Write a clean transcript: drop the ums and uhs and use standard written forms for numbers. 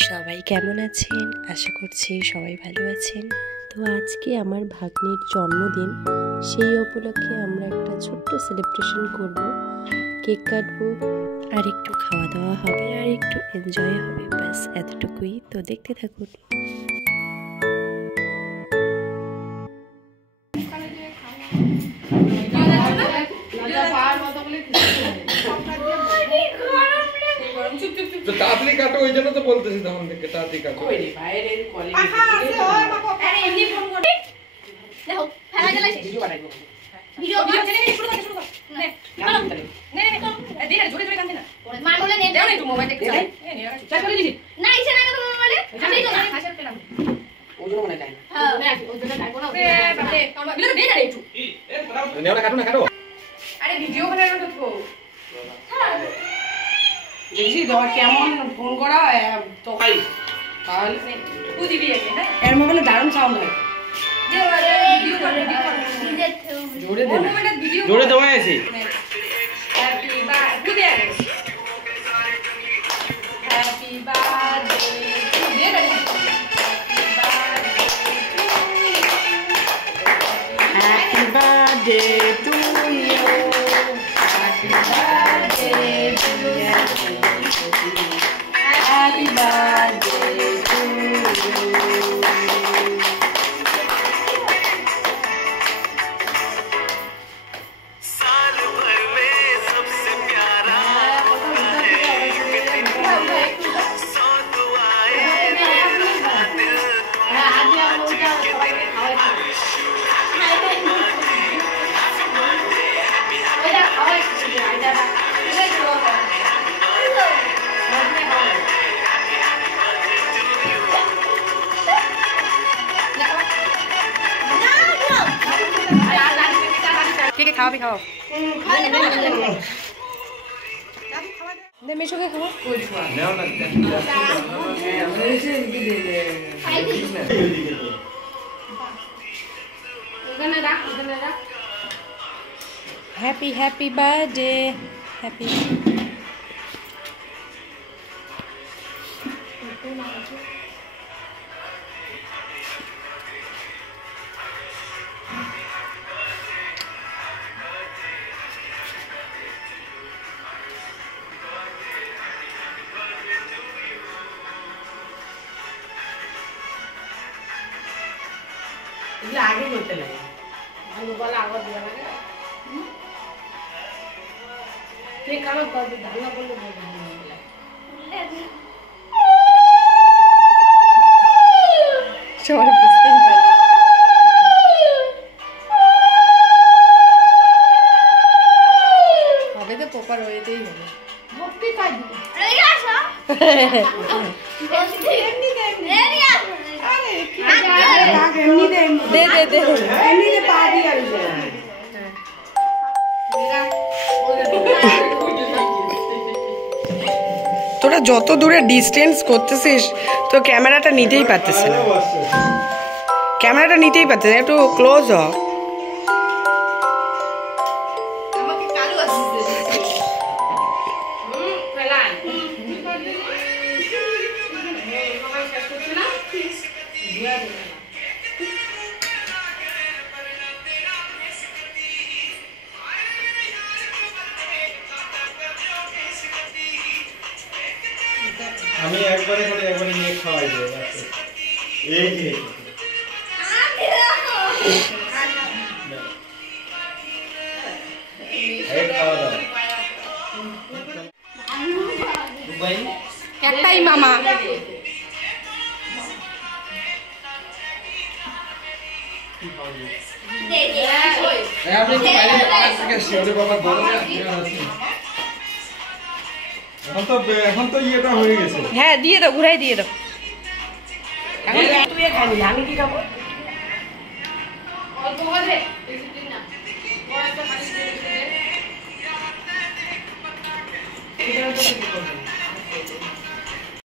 সবাই কেমন আছেন? আশা করছি সবাই ভালো আছেন। তো আজকে আমার ভাগ্নির জন্মদিন, সেই উপলক্ষে আমরা একটা ছোট্ট সেলিব্রেশন করব। কেক কাটবো, আর একটু খাওয়া দাওয়া হবে, আর একটু এনজয় হবে, ব্যাস এতটুকুই। তো দেখতে থাকুন। তো তাড়াতাড়ি কাটো, ওই জন্য তো বলতেছি তখন থেকে তাড়াতাড়ি কাটো। ওই রে বাইরের কোয়ালিটি আরে এমনি ফোন করে দেখো ফেলা গেল ভিডিও বানাইবো ভিডিও শুরু কর নে নে নে কর দে না জোরে জোরে কান্দে না মা বলে নে দাও না একটু মোবাইল দেখতে চাই চাই করে দিছি না ইচ্ছে না তো মোবাইলে আমি তো না হাজার পেলাম ওজন মনে যায় না হ্যাঁ ওজন যায় কোন এ বাবা কামবা বিলে দে না একটু নেওয়া কাটো না কাটো। আরে ভিডিও বানানো তো কো দেখি দাও কেমন ফোন করা তো ভাই তাহলে পুদি বিয়ে না এর মোবাইলে দারুণ সাউন্ড হয় জোরে দে না জোরে দেওয়া আছে। Happy birthday happy birthday happy birthday to you happy birthday to you happy birthday to you কে খাওয়াবি খাও দে মেশোকে খাও নেও না হ্যাপি হ্যাপি বার্থডে হ্যাপি। আগে করতে লাগে আলু বলা আগে দেওয়া লাগে ঠিক কারো করবে ধারণা করলে সবাই বুঝতেই পারে। হবে তো প্রপার ওয়েতেই হবে। ভক্তি কাজ দে দে দে তোরা যত দূরে ডিস্টেন্স করতেছিস তো ক্যামেরাটা নিতেই পারতেছে না, ক্যামেরাটা নিতেই পারতেছে না, একটু ক্লোজ হ। আমি একবারে করে একবারে নিয়ে খাওয়াই দেব। এই যে এই খাওয়া দাও ভাই একটাই মামা। আপনি কি বাইরে থেকে শিওরে বাবা বড় না আছে এখন তো ইয়েটা হয়ে গেছে। হ্যাঁ দিয়ে দাও, ঘুরাই দিয়ে দাও। এখন তুই খাবি, আমি কি খাবো? অল্প হবে না বড় একটা খালি দিয়ে দে। এটা তো কি করব?